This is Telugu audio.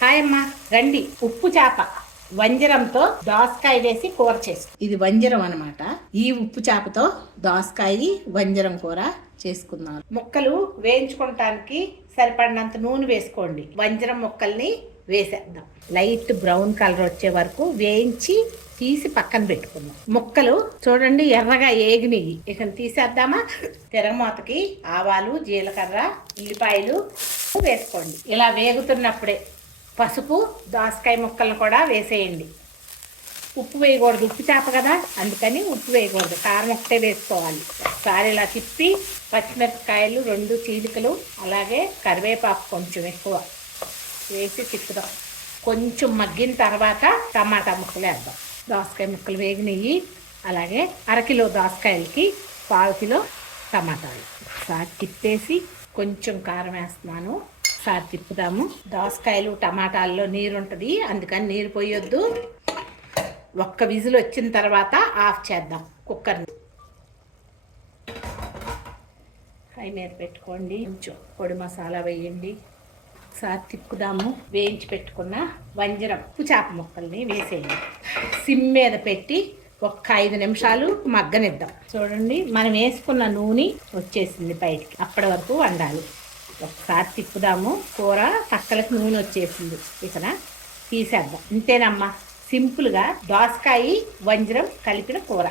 హాయ్ అమ్మా రండి. ఉప్పు చేప. వంజరంతో దోసకాయ వేసి కూర చేసు ఇది వంజరం అన్నమాట. ఈ ఉప్పు చేపతో దోసకాయ వంజరం కూర చేసుకుందాం. ముక్కలు వేయించుకోవటానికి సరిపడినంత నూనె వేసుకోండి. వంజరం ముక్కల్ని వేసేద్దాం. లైట్ బ్రౌన్ కలర్ వచ్చే వరకు వేయించి తీసి పక్కన పెట్టుకుందాం. ముక్కలు చూడండి ఎర్రగా ఏగినాయి. ఇక తీసేద్దామా? తిరగమూతకి ఆవాలు జీలకర్ర ఉల్లిపాయలు వేసుకోండి. ఇలా వేగుతున్నప్పుడే పసుపు దోసకాయ ముక్కలను కూడా వేసేయండి. ఉప్పు వేయకూడదు. ఉప్పు చేప కదా? అందుకని ఉప్పు వేయకూడదు. కారం ఒకటే వేసుకోవాలి. ఒకసారి ఇలా తిప్పి పచ్చిమిరపకాయలు రెండు చీలికలు అలాగే కరివేపాకు కొంచెం ఎక్కువ వేసి తిప్పుదాం. కొంచెం మగ్గిన తర్వాత టమాటా ముక్కలు వేద్దాం. దోసకాయ ముక్కలు వేగినవి అలాగే అరకిలో దోసకాయలకి పావు కిలో టమాటాలు. ఒకసారి తిప్పేసి కొంచెం కారం వేస్తున్నాను. ఒకసారి తిప్పుదాము. దోసకాయలు టమాటాల్లో నీరు ఉంటుంది అందుకని నీరు పోయొద్దు. ఒక్క విజిల్ వచ్చిన తర్వాత ఆఫ్ చేద్దాం కుక్కర్ని. హై మీద పెట్టుకోండి. కొంచెం పొడి మసాలా వేయండి. ఒకసారి తిప్పుదాము. వేయించి పెట్టుకున్న వంజరం ఉప్పు చేప ముక్కల్ని వేసేయండి. సిమ్ మీద పెట్టి ఒక్క ఐదు నిమిషాలు మగ్గనిద్దాం. చూడండి మనం వేసుకున్న నూనె వచ్చేసింది బయటికి. అప్పటి వరకు వండాలి. ఒకసారి తిప్పుదాము. కూర పక్కలకు నూనె వచ్చేసింది. ఇక్కడ తీసేద్దాం. ఇంతేనమ్మా. సింపుల్గా దోసకాయ వంజరం కలిపిన కూర.